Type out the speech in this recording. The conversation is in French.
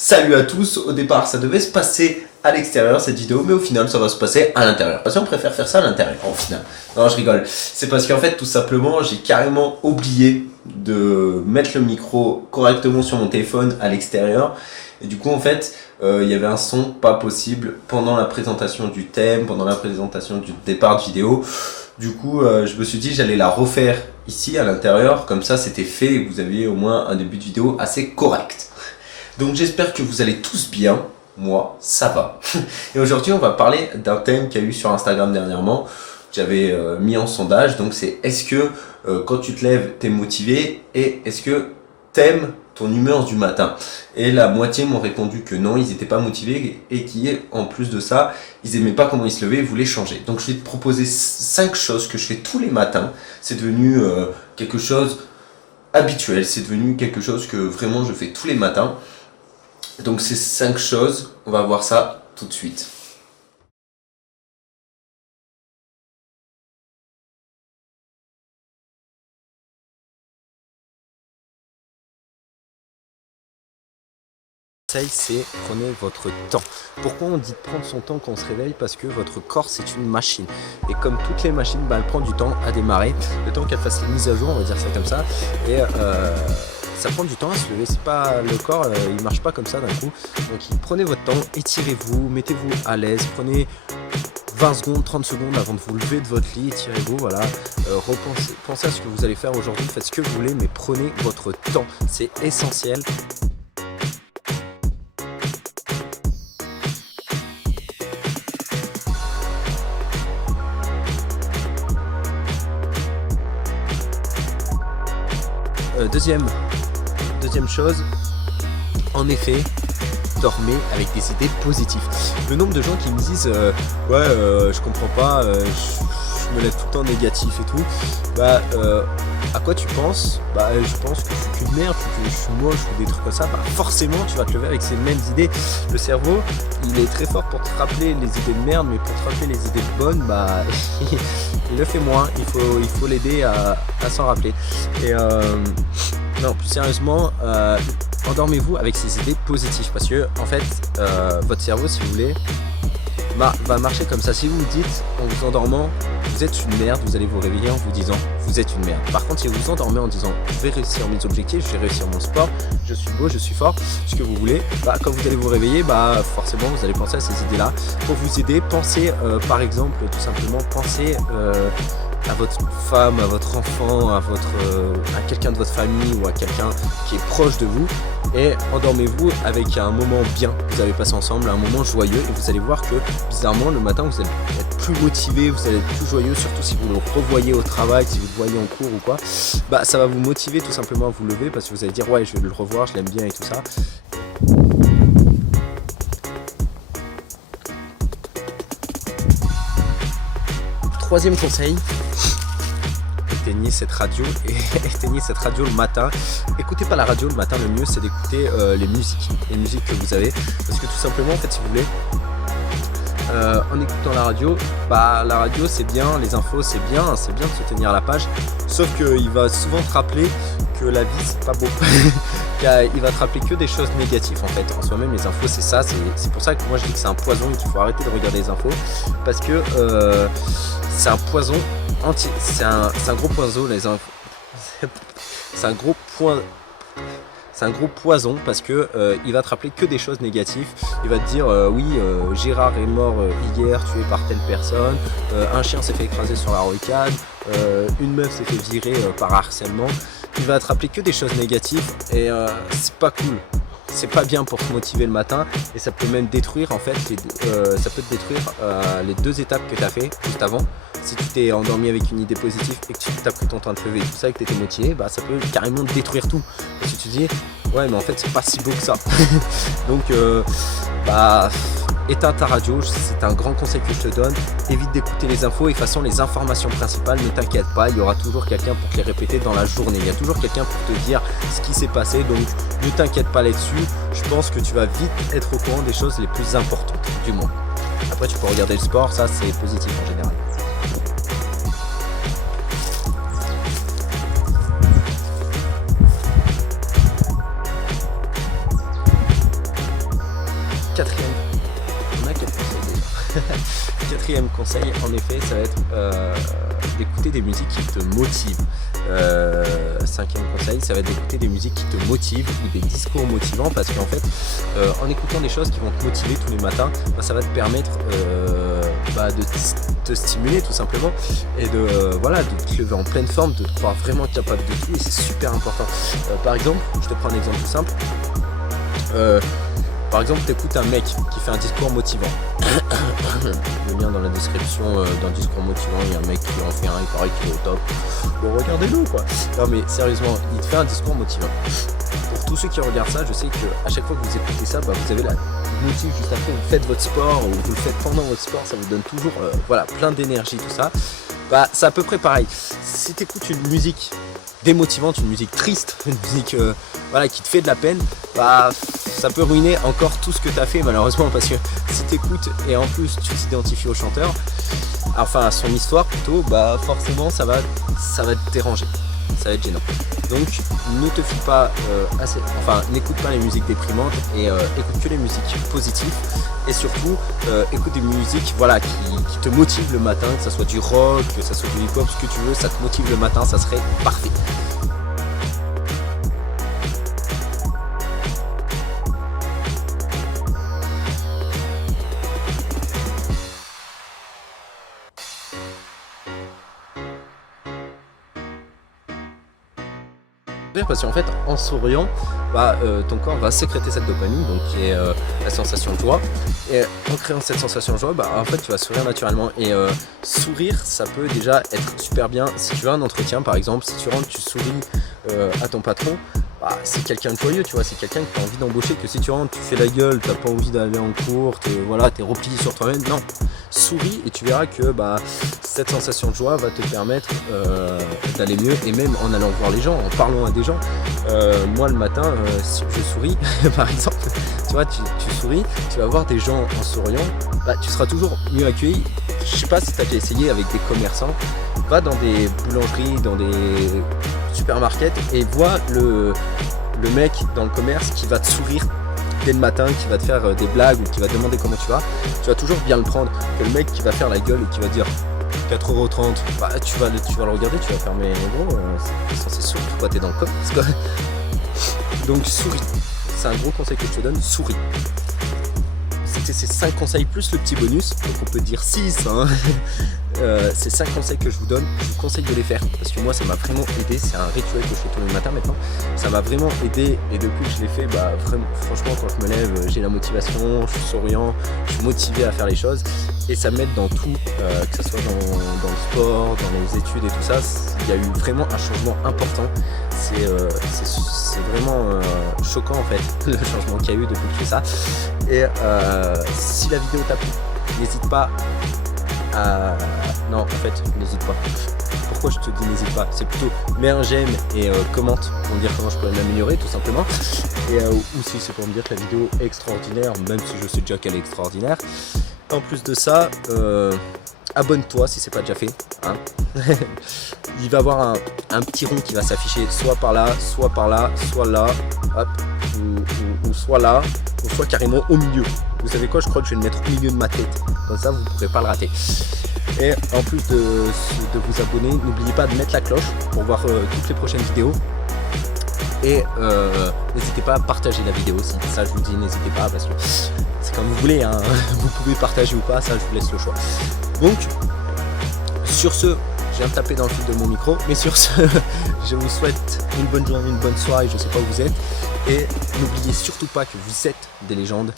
Salut à tous, au départ ça devait se passer à l'extérieur cette vidéo, mais au final ça va se passer à l'intérieur. Parce qu'on préfère faire ça à l'intérieur au final. Non, je rigole. C'est parce qu'en fait tout simplement j'ai carrément oublié de mettre le micro correctement sur mon téléphone à l'extérieur. Et du coup en fait il y avait un son pas possible pendant la présentation du thème, pendant la présentation du départ de vidéo. Du coup je me suis dit j'allais la refaire ici à l'intérieur, comme ça c'était fait et vous aviez au moins un début de vidéo assez correct. Donc j'espère que vous allez tous bien, moi ça va. Et aujourd'hui on va parler d'un thème qu'il y a eu sur Instagram dernièrement, que j'avais mis en sondage, donc c'est est-ce que quand tu te lèves t'es motivé et est-ce que t'aimes ton humeur du matin. Et la moitié m'ont répondu que non, ils n'étaient pas motivés et en plus de ça, ils n'aimaient pas comment ils se levaient et voulaient changer. Donc je vais te proposer 5 choses que je fais tous les matins, c'est devenu quelque chose habituel, c'est devenu quelque chose que vraiment je fais tous les matins. Donc ces 5 choses, on va voir ça tout de suite. C'est prenez votre temps. Pourquoi on dit de prendre son temps quand on se réveille? Parce que votre corps c'est une machine. Et comme toutes les machines, elle prend du temps à démarrer. Le temps qu'elle fasse les mises à jour, on va dire ça comme ça. Et ça prend du temps à se lever. C'est pas le corps, il marche pas comme ça d'un coup. Donc prenez votre temps, étirez-vous, mettez-vous à l'aise, prenez 20 secondes, 30 secondes avant de vous lever de votre lit, étirez-vous, voilà, pensez à ce que vous allez faire aujourd'hui, faites ce que vous voulez, mais prenez votre temps, c'est essentiel. Deuxième chose, en effet, dormez avec des idées positives. Le nombre de gens qui me disent je comprends pas, je me lève tout le temps négatif et tout, à quoi tu penses? Je pense que je suis qu'une merde, que je suis moche ou des trucs comme ça. Forcément tu vas te lever avec ces mêmes idées. Le cerveau il est très fort pour te rappeler les idées de merde, mais pour te rappeler les idées bonnes, il le fait moins. Il faut l'aider à s'en rappeler. Et non, plus sérieusement, endormez-vous avec ces idées positives, parce que en fait votre cerveau, si vous voulez, va marcher comme ça. Si vous vous dites en vous endormant vous êtes une merde, vous allez vous réveiller en vous disant vous êtes une merde. Par contre, si vous vous endormez en disant je vais réussir mes objectifs, je vais réussir mon sport, je suis beau, je suis fort, ce que vous voulez, quand vous allez vous réveiller, forcément vous allez penser à ces idées là. Pour vous aider, pensez par exemple, tout simplement, pensez à votre femme, à votre enfant, à quelqu'un de votre famille ou à quelqu'un qui est proche de vous, et endormez-vous avec un moment bien que vous avez passé ensemble, un moment joyeux, et vous allez voir que bizarrement le matin vous allez être plus motivé, vous allez être plus joyeux, surtout si vous le revoyez au travail, si vous le voyez en cours ou quoi, ça va vous motiver tout simplement à vous lever, parce que vous allez dire ouais, je vais le revoir, je l'aime bien et tout ça. Troisième conseil, éteignez cette radio le matin. Écoutez pas la radio le matin, le mieux c'est d'écouter les musiques que vous avez, parce que tout simplement en fait, si vous voulez, en écoutant la radio c'est bien, les infos c'est bien de se tenir à la page, sauf qu'il va souvent te rappeler que la vie c'est pas beau. Il va te rappeler que des choses négatives en fait. En soi-même, les infos c'est ça, c'est pour ça que moi je dis que c'est un poison et qu'il faut arrêter de regarder les infos, parce que c'est un poison entier, c'est un gros poison, les infos. C'est un gros poison, parce que il va te rappeler que des choses négatives. Il va te dire Gérard est mort hier, tué par telle personne, un chien s'est fait écraser sur la rocade, une meuf s'est fait virer par harcèlement. Il va te rappeler que des choses négatives, et c'est pas cool. C'est pas bien pour te motiver le matin, et ça peut même détruire en fait les 2 étapes que tu as fait juste avant. Si tu t'es endormi avec une idée positive et que tu t'as pris ton temps de te lever et tout ça et que tu étais motivé, ça peut carrément détruire tout. Parce que tu te dis ouais, mais en fait c'est pas si beau que ça. Donc éteins ta radio, c'est un grand conseil que je te donne. Évite d'écouter les infos, et de toute façon les informations principales, ne t'inquiète pas, il y aura toujours quelqu'un pour te les répéter dans la journée. Il y a toujours quelqu'un pour te dire ce qui s'est passé, donc ne t'inquiète pas là-dessus. Je pense que tu vas vite être au courant des choses les plus importantes, du moins. Après tu peux regarder le sport, ça c'est positif en général. quatrième, on a quel conseil déjà? Quatrième conseil, en effet, ça va être d'écouter des musiques qui te motivent. Cinquième conseil, ça va être d'écouter des musiques qui te motivent ou des discours motivants, parce qu'en fait, en écoutant des choses qui vont te motiver tous les matins, ça va te permettre de te stimuler tout simplement et de te lever en pleine forme, de te croire vraiment capable de tout, et c'est super important. Par exemple, je te prends un exemple tout simple. Par exemple, tu écoutes un mec qui fait un discours motivant. Le lien dans la description d'un discours motivant, il y a un mec qui en fait un, il paraît qu'il est au top. Bon, regardez-le quoi. Non mais sérieusement, il te fait un discours motivant. Pour tous ceux qui regardent ça, je sais qu'à chaque fois que vous écoutez ça, vous avez la motive juste après, vous faites votre sport ou vous le faites pendant votre sport, ça vous donne toujours plein d'énergie, tout ça. C'est à peu près pareil. Si tu écoutes une musique démotivante, une musique triste, une musique qui te fait de la peine, ça peut ruiner encore tout ce que tu as fait malheureusement, parce que si tu écoutes et en plus tu t'identifies au chanteur, enfin à son histoire plutôt, forcément ça va te déranger, ça va être gênant. Donc ne te fie pas n'écoute pas les musiques déprimantes et écoute que les musiques positives, et surtout écoute des musiques qui te motivent le matin, que ça soit du rock, que ça soit du hip hop, ce que tu veux, ça te motive le matin, ça serait parfait. Parce qu'en fait, en souriant, ton corps va sécréter cette dopamine, donc qui est la sensation de joie, et en créant cette sensation de joie, en fait tu vas sourire naturellement, et sourire ça peut déjà être super bien. Si tu as un entretien par exemple, si tu rentres, tu souris à ton patron, c'est quelqu'un de joyeux, tu vois, c'est quelqu'un que tu as envie d'embaucher. Que si tu rentres, tu fais la gueule, tu n'as pas envie d'aller en cours, t'es replié sur toi-même, non, souris et tu verras que cette sensation de joie va te permettre d'aller mieux, et même en allant voir les gens, en parlant à des gens. Moi le matin, si je souris par exemple, tu vois, tu souris, tu vas voir des gens en souriant, tu seras toujours mieux accueilli. Je sais pas si tu as déjà essayé avec des commerçants, va dans des boulangeries, dans des supermarkets et vois le mec dans le commerce qui va te sourire dès le matin, qui va te faire des blagues ou qui va te demander comment tu vas toujours bien le prendre, que le mec qui va faire la gueule et qui va dire 4,30 €, tu vas le regarder, tu vas faire mais gros, c'est censé sourire, pourquoi t'es dans le commerce quoi. Donc souris, c'est un gros conseil que je te donne, souris. C'était ces 5 conseils plus le petit bonus, donc on peut dire 6 hein. Ces 5 conseils que je vous donne, je vous conseille de les faire, parce que moi ça m'a vraiment aidé, c'est un rituel que je fais tous les matins maintenant, ça m'a vraiment aidé, et depuis que je l'ai fait, vraiment, franchement quand je me lève, j'ai la motivation, je suis souriant, je suis motivé à faire les choses, et ça m'aide dans tout, que ce soit dans le sport, dans les études et tout ça. Il y a eu vraiment un changement important, c'est vraiment choquant en fait, le changement qu'il y a eu depuis que je fais ça. Et si la vidéo t'a plu, n'hésite pas à... Non, en fait, n'hésite pas. Pourquoi je te dis n'hésite pas? C'est plutôt mets un j'aime et commente pour me dire comment je pourrais m'améliorer tout simplement. Et aussi c'est pour me dire que la vidéo est extraordinaire, même si je sais déjà qu'elle est extraordinaire. En plus de ça, abonne-toi si c'est pas déjà fait. Hein. Il va y avoir un petit rond qui va s'afficher soit par là, soit par là, soit là, hop, ou soit là, ou soit carrément au milieu. Vous savez quoi, je crois que je vais le mettre au milieu de ma tête, comme ça vous ne pourrez pas le rater. Et en plus de vous abonner, n'oubliez pas de mettre la cloche pour voir toutes les prochaines vidéos. Et n'hésitez pas à partager la vidéo aussi, ça je vous dis, n'hésitez pas, parce que c'est comme vous voulez, hein. Vous pouvez partager ou pas, ça je vous laisse le choix. Donc, sur ce, je viens de taper dans le fil de mon micro, mais sur ce, je vous souhaite une bonne journée, une bonne soirée, je sais pas où vous êtes, et n'oubliez surtout pas que vous êtes des légendes.